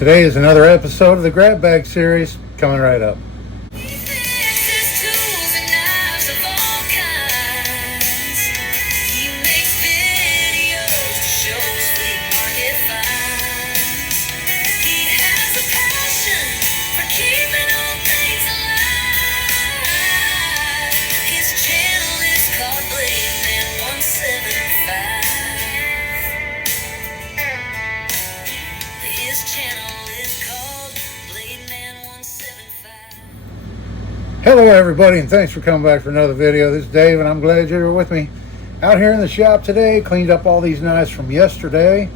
Today is another episode of the Grab Bag series coming right up. Hello everybody, and thanks for coming back for another video. This is Dave and I'm glad you're with me out here in the shop today. Cleaned up all these knives from yesterday.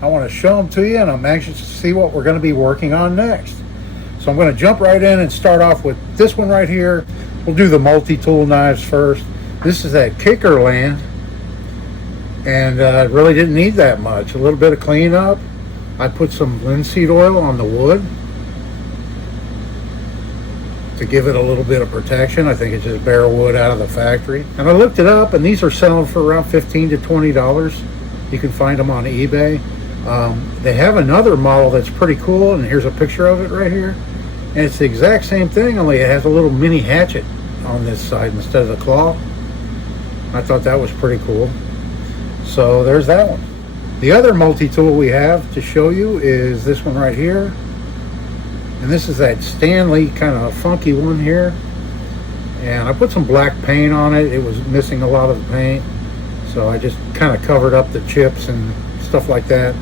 I want to show them to you and I'm anxious to see what we're going to be working on next. So I'm going to jump right in and start off with this one right here. We'll do the multi-tool knives first. This is that Kicker Land, and it really didn't need that much. A little bit of cleanup. I put some linseed oil on the wood to give it a little bit of protection. I think it's just bare wood out of the factory. And I looked it up, and these are selling for around $15 to $20. You can find them on eBay. They have another model that's pretty cool, and here's a picture of it right here. And it's the exact same thing, only it has a little mini hatchet on this side instead of the claw. I thought that was pretty cool. So there's that one. The other multi-tool we have to show you is this one right here. And this is that Stanley kind of funky one here. And I put some black paint on it. It was missing a lot of the paint. So I just kind of covered up the chips and stuff like that.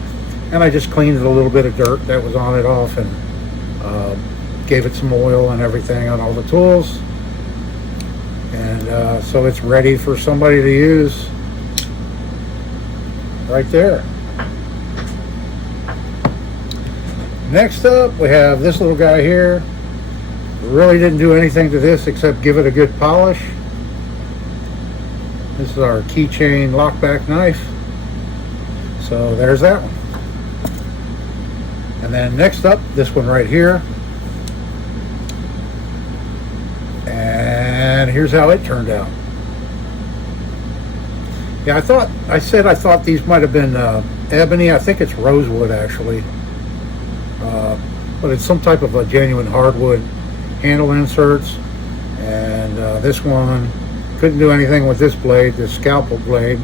And I just cleaned it a little bit of dirt that was on it off and gave it some oil and everything on all the tools. And so it's ready for somebody to use right there. Next up, we have this little guy here. Really didn't do anything to this except give it a good polish. This is our keychain lockback knife. So there's that one. And then next up, this one right here. And here's how it turned out. Yeah, I thought these might have been ebony. I think it's rosewood actually. But it's some type of a genuine hardwood handle inserts. And this one, couldn't do anything with this blade, this scalpel blade.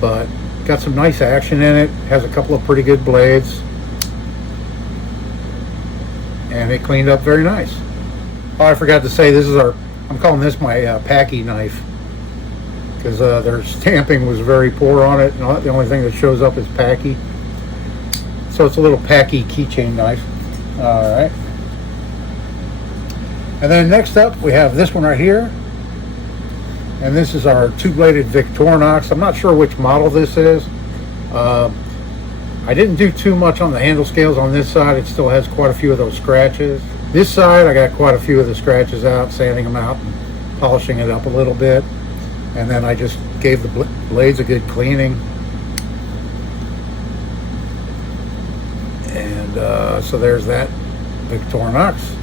But got some nice action in it. Has a couple of pretty good blades. And it cleaned up very nice. Oh, I forgot to say, this is I'm calling this my Packy knife. Because their stamping was very poor on it. And the only thing that shows up is Packy. So it's a little Packy keychain knife. All right. And then next up we have this one right here. And this is our two-bladed Victorinox. I'm not sure which model this is. I didn't do too much on the handle scales on this side. It still has quite a few of those scratches. This side I got quite a few of the scratches out, sanding them out and polishing it up a little bit. And then I just gave the blades a good cleaning. And so there's that Victorinox.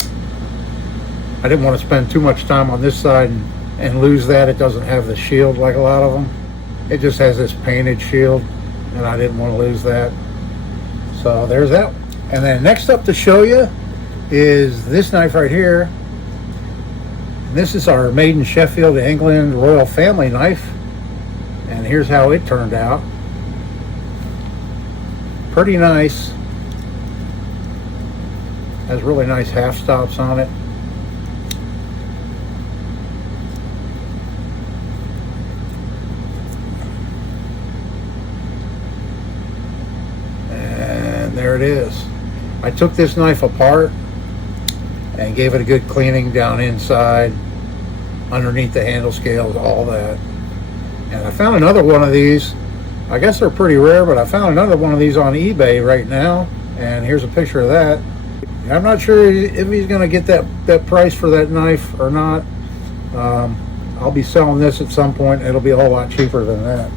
I didn't want to spend too much time on this side and lose that. It doesn't have the shield like a lot of them. It just has this painted shield, and I didn't want to lose that. So there's that. And then next up to show you is this knife right here. This is our made in Sheffield, England Royal Family knife. And here's how it turned out. Pretty nice. Has really nice half stops on it. And there it is. I took this knife apart and gave it a good cleaning down inside, underneath the handle scales, all that. And I found another one of these. I guess they're pretty rare, but I found another one of these on eBay right now. And here's a picture of that. I'm not sure if he's going to get that price for that knife or not. I'll be selling this at some point. It'll be a whole lot cheaper than that.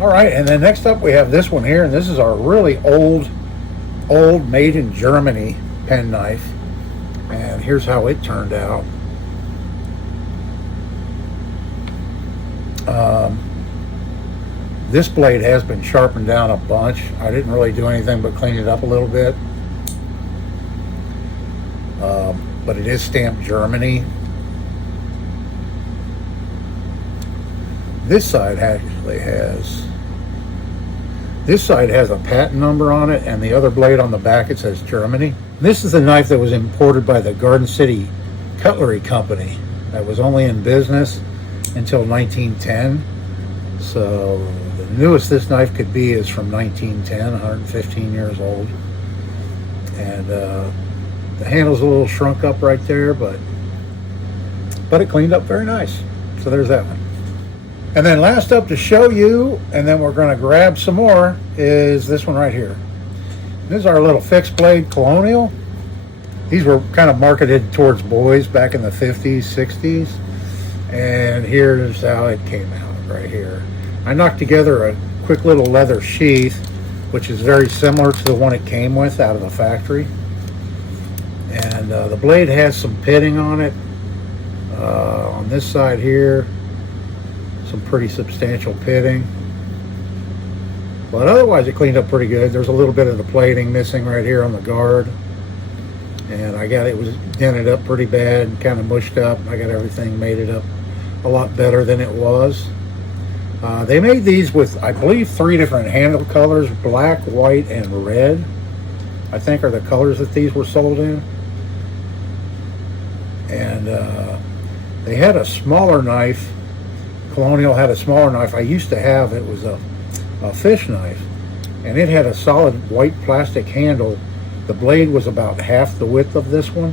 All right, and then next up we have this one here, and this is our really old made in Germany pen knife. And here's how it turned out. This blade has been sharpened down a bunch. I didn't really do anything but clean it up a little bit. But it is stamped Germany. This side actually has a patent number on it, and the other blade on the back, it says Germany. This is a knife that was imported by the Garden City Cutlery Company that was only in business until 1910. So the newest this knife could be is from 1910, 115 years old. And the handle's a little shrunk up right there, but it cleaned up very nice. So there's that one. And then last up to show you, and then we're going to grab some more, is this one right here. This is our little fixed blade Colonial. These were kind of marketed towards boys back in the 50s, 60s. And here's how it came out right here. I knocked together a quick little leather sheath, which is very similar to the one it came with out of the factory. And the blade has some pitting on it. On this side here, some pretty substantial pitting. But otherwise it cleaned up pretty good. There's a little bit of the plating missing right here on the guard. And it was dented up pretty bad and kind of mushed up. I got everything made it up a lot better than it was. They made these with, I believe, 3 different handle colors, black, white, and red, I think are the colors that these were sold in. And they had a smaller knife. Colonial had a smaller knife. I used to have, it was a fish knife, and it had a solid white plastic handle. The blade was about half the width of this one,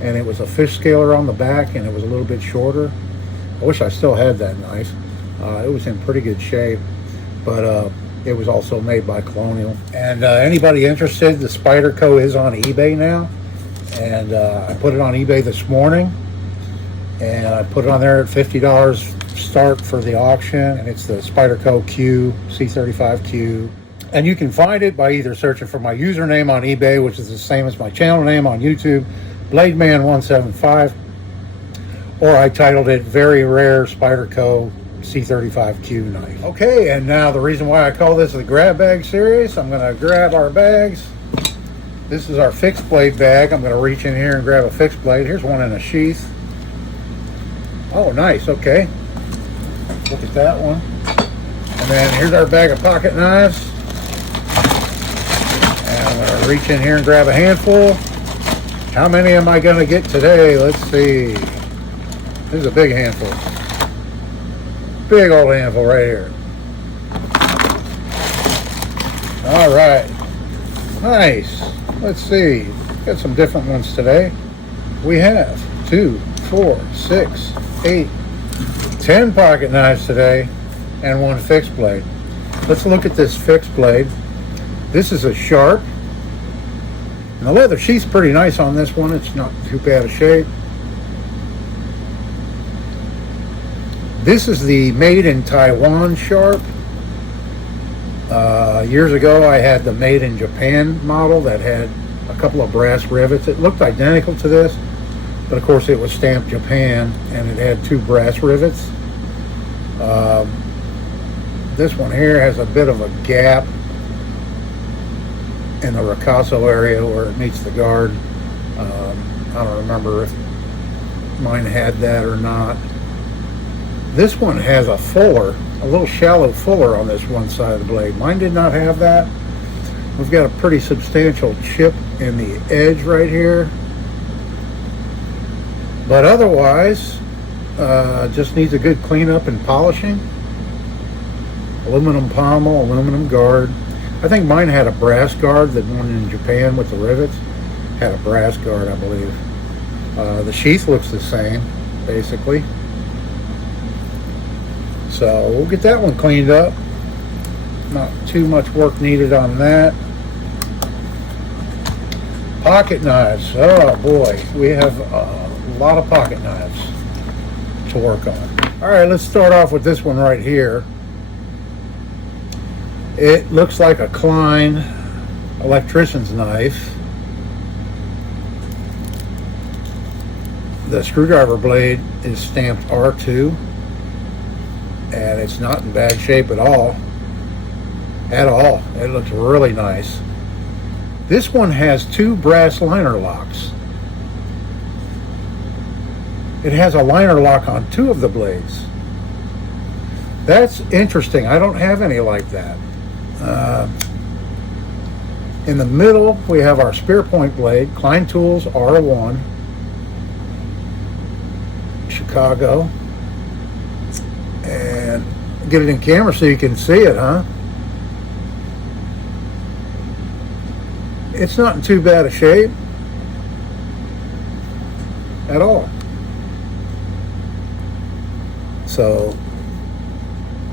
and it was a fish scaler on the back, and it was a little bit shorter. I wish I still had that knife. It was in pretty good shape, but it was also made by Colonial. And anybody interested, the Spyderco is on eBay now, and I put it on eBay this morning, and I put it on there at $50 start for the auction, and it's the Spyderco Q C35Q. And you can find it by either searching for my username on eBay, which is the same as my channel name on YouTube, BladeMan175, or I titled it Very Rare Spyderco C35Q Knife. Okay, and now the reason why I call this the grab bag series, I'm going to grab our bags. This is our fixed blade bag. I'm going to reach in here and grab a fixed blade. Here's one in a sheath. Oh, nice. Okay. Look at that one. And then here's our bag of pocket knives. And I'm going to reach in here and grab a handful. How many am I going to get today? Let's see. This is a big handful. Big old handful right here. All right. Nice. Let's see. Got some different ones today. We have 2, 4, 6, 8, 10 pocket knives today, and 1 fixed blade. Let's look at this fixed blade. This is a sharp, and the leather sheath's pretty nice on this one. It's not too bad a shape. This is the made in Taiwan sharp. Years ago I had the made in Japan model that had a couple of brass rivets. It looked identical to this, but of course it was stamped Japan, and it had 2 brass rivets. This one here has a bit of a gap in the ricasso area where it meets the guard. I don't remember if mine had that or not. This one has a fuller, a little shallow fuller on this one side of the blade. Mine did not have that. We've got a pretty substantial chip in the edge right here. But otherwise, just needs a good cleanup and polishing. Aluminum pommel, aluminum guard. I think mine had a brass guard. The one in Japan with the rivets had a brass guard, I believe. The sheath looks the same, basically. So we'll get that one cleaned up. Not too much work needed on that. Pocket knives. Oh boy, we have a lot of pocket knives to work on. All right, let's start off with this one right here. It looks like a Klein electrician's knife. The screwdriver blade is stamped R2, and it's not in bad shape at all. at all. It looks really nice. This one has 2 brass liner locks. It has a liner lock on 2 of the blades. That's interesting. I don't have any like that. In the middle, we have our spear point blade, Klein Tools R1, Chicago. And get it in camera so you can see it, huh? It's not in too bad a shape at all. So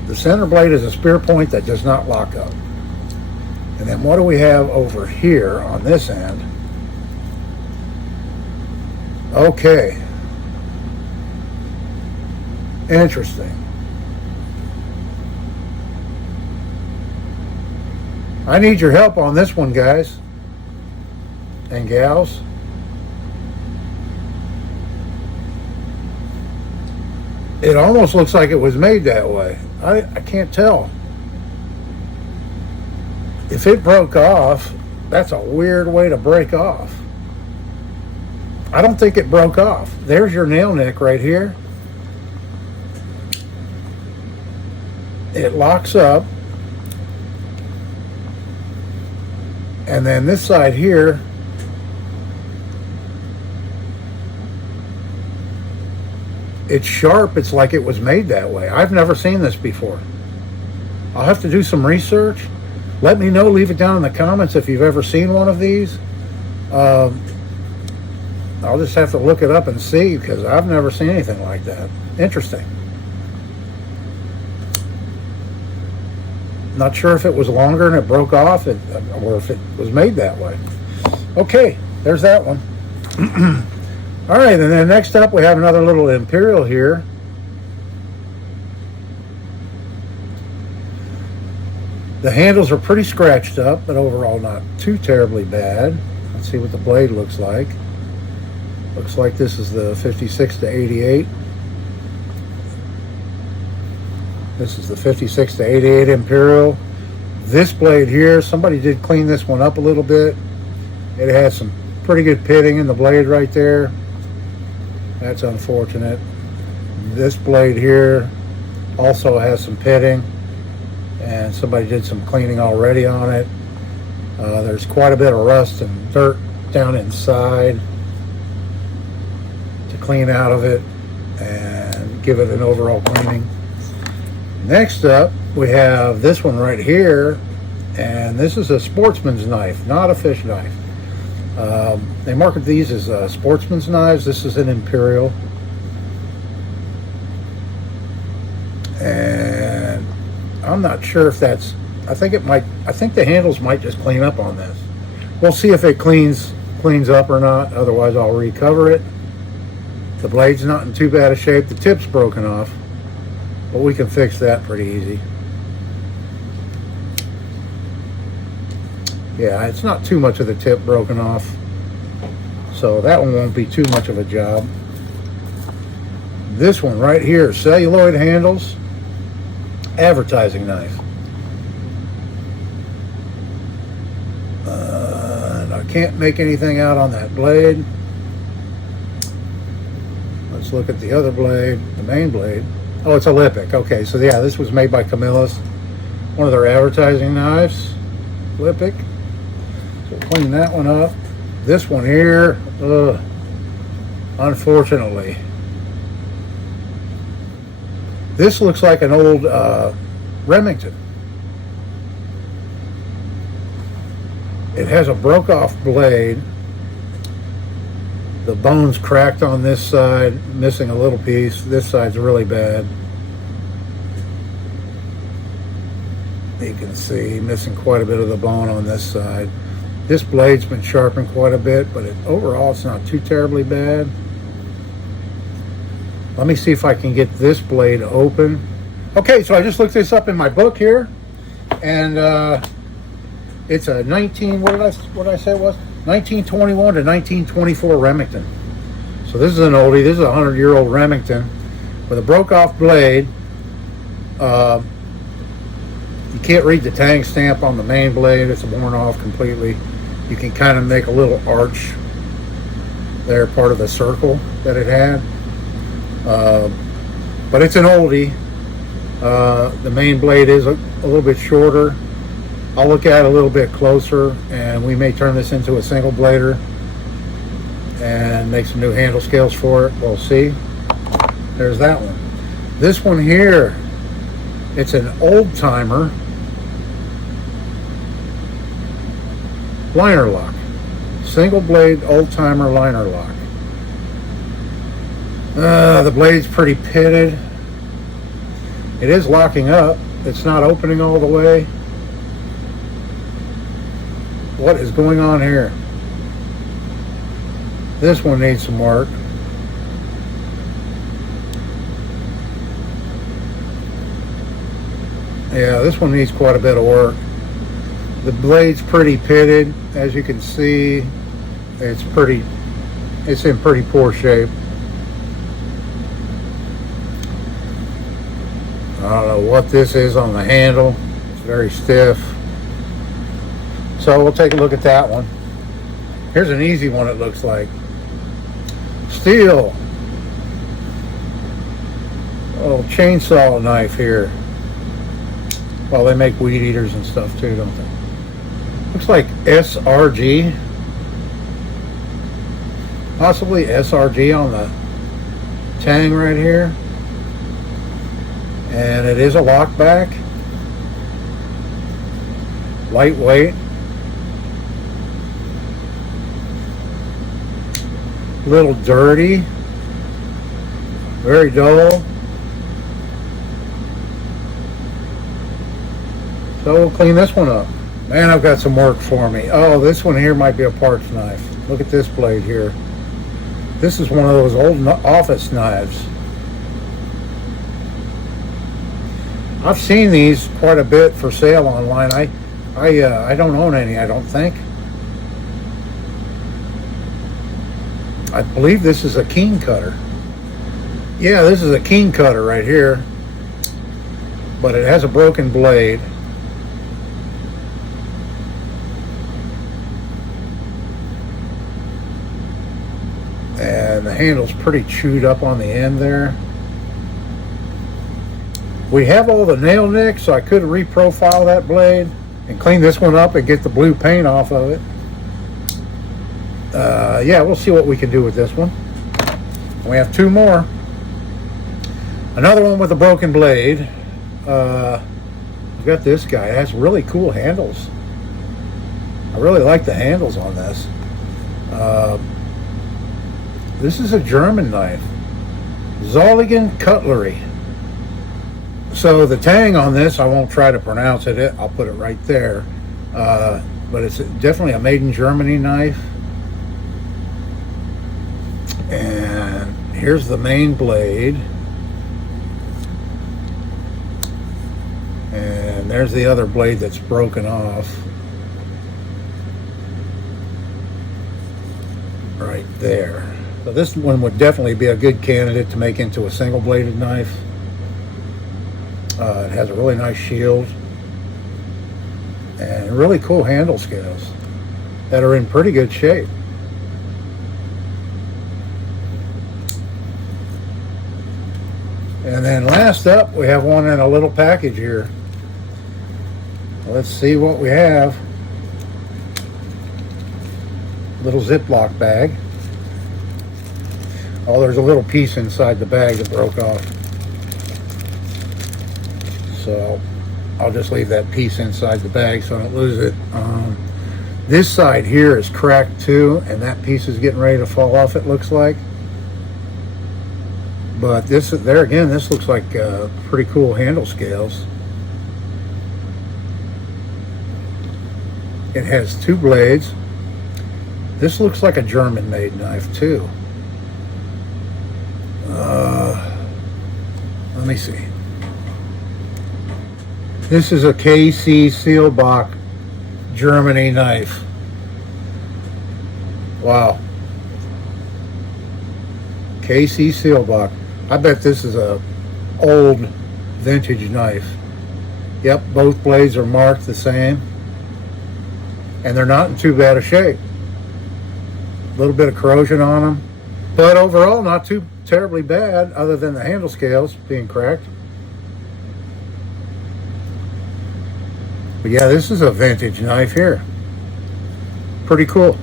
the center blade is a spear point that does not lock up. And then what do we have over here on this end? Okay. Interesting. I need your help on this one, guys and gals. It almost looks like it was made that way. I can't tell. If it broke off, that's a weird way to break off. I don't think it broke off. There's your nail nick right here. It locks up. And then this side here, it's sharp. It's like it was made that way. I've never seen this before. I'll have to do some research. Let me know. Leave it down in the comments if you've ever seen one of these. I'll just have to look it up and see, because I've never seen anything like that. Interesting. Not sure if it was longer and it broke off, or if it was made that way. Okay, there's that one. All right, and then next up we have another little Imperial here. The handles are pretty scratched up, but overall not too terribly bad. Let's see what the blade looks like. Looks like this is the 56 to 88. This is the 56 to 88 Imperial. This blade here, somebody did clean this one up a little bit. It has some pretty good pitting in the blade right there. That's unfortunate. This blade here also has some pitting, and somebody did some cleaning already on it. There's quite a bit of rust and dirt down inside to clean out of it and give it an overall cleaning. Next up, we have this one right here, and this is a sportsman's knife, not a fish knife. They market these as sportsman's knives. This is an Imperial, and I'm not sure if that's. I think the handles might just clean up on this. We'll see if it cleans up or not. Otherwise, I'll recover it. The blade's not in too bad a shape. The tip's broken off, but we can fix that pretty easy. Yeah, it's not too much of the tip broken off, so that one won't be too much of a job. This one right here, celluloid handles, advertising knife. And I can't make anything out on that blade. Let's look at the other blade, the main blade. Oh, it's a Lipic. Okay, so yeah, this was made by Camillus, one of their advertising knives. Lipic. So clean that one up. This one here, unfortunately, this looks like an old Remington. It has a broke off blade. The bone's cracked on this side, missing a little piece. This side's really bad. You can see missing quite a bit of the bone on this side. This blade's been sharpened quite a bit, but overall it's not too terribly bad. Let me see if I can get this blade open. Okay, so I just looked this up in my book here, and it's a 19. What did I say it was? 1921 to 1924 Remington. So this is an oldie. This is a 100-year-old Remington with a broke-off blade. You can't read the tang stamp on the main blade. It's worn off completely. You can kind of make a little arch there, part of the circle that it had. But it's an oldie. The main blade is a little bit shorter. I'll look at it a little bit closer, and we may turn this into a single blader and make some new handle scales for it. We'll see. There's that one. This one here, it's an old timer liner lock. Single blade old timer liner lock. The blade's pretty pitted. It is locking up. It's not opening all the way. What is going on here? This one needs some work. Yeah, this one needs quite a bit of work. The blade's pretty pitted, as you can see. It's in pretty poor shape. I don't know what this is on the handle. It's very stiff. So we'll take a look at that one. Here's an easy one, it looks like. Steel. Oh, chainsaw knife here. Well, they make weed eaters and stuff too, don't they? Looks like SRG. Possibly SRG on the tang right here. And it is a lockback. Lightweight. Little dirty. Very dull. So we'll clean this one up. Man, I've got some work for me. Oh, this one here might be a parts knife. Look at this blade here. This is one of those old office knives. I've seen these quite a bit for sale online. I don't own any, I don't think. I believe this is a keen cutter. Yeah, this is a keen cutter right here. But it has a broken blade. And the handle's pretty chewed up on the end there. We have all the nail nicks, so I could reprofile that blade and clean this one up and get the blue paint off of it. Yeah, we'll see what we can do with this one. We have two more. Another one with a broken blade. We've got this guy. It has really cool handles. I really like the handles on this. This is a German knife. Zolligan Cutlery. So the tang on this, I won't try to pronounce it. I'll put it right there. But it's definitely a made in Germany knife. And here's the main blade. And there's the other blade that's broken off. Right there. So this one would definitely be a good candidate to make into a single bladed knife. It has a really nice shield and really cool handle scales that are in pretty good shape. And then last up, we have one in a little package here. Let's see what we have. Little Ziploc bag. Oh, there's a little piece inside the bag that broke off. So I'll just leave that piece inside the bag so I don't lose it. This side here is cracked too, and that piece is getting ready to fall off, it looks like. But this looks like pretty cool handle scales. It has two blades. This looks like a German made knife too. Let me see. This is a KC Seelbach Germany knife. Wow. KC Seelbach. I bet this is a old vintage knife. Yep, both blades are marked the same, and they're not in too bad a shape. A little bit of corrosion on them, but overall not too terribly bad, other than the handle scales being cracked. But yeah, this is a vintage knife here. Pretty cool.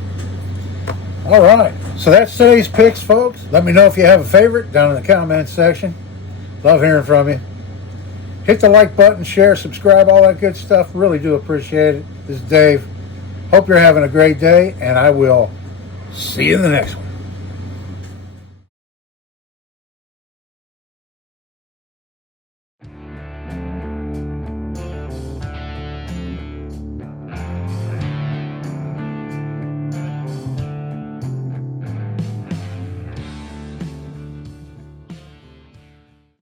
All right, so that's today's picks, folks. Let me know if you have a favorite down in the comments section. Love hearing from you. Hit the like button, share, subscribe, all that good stuff. Really do appreciate it. This is Dave. Hope you're having a great day, and I will see you in the next one.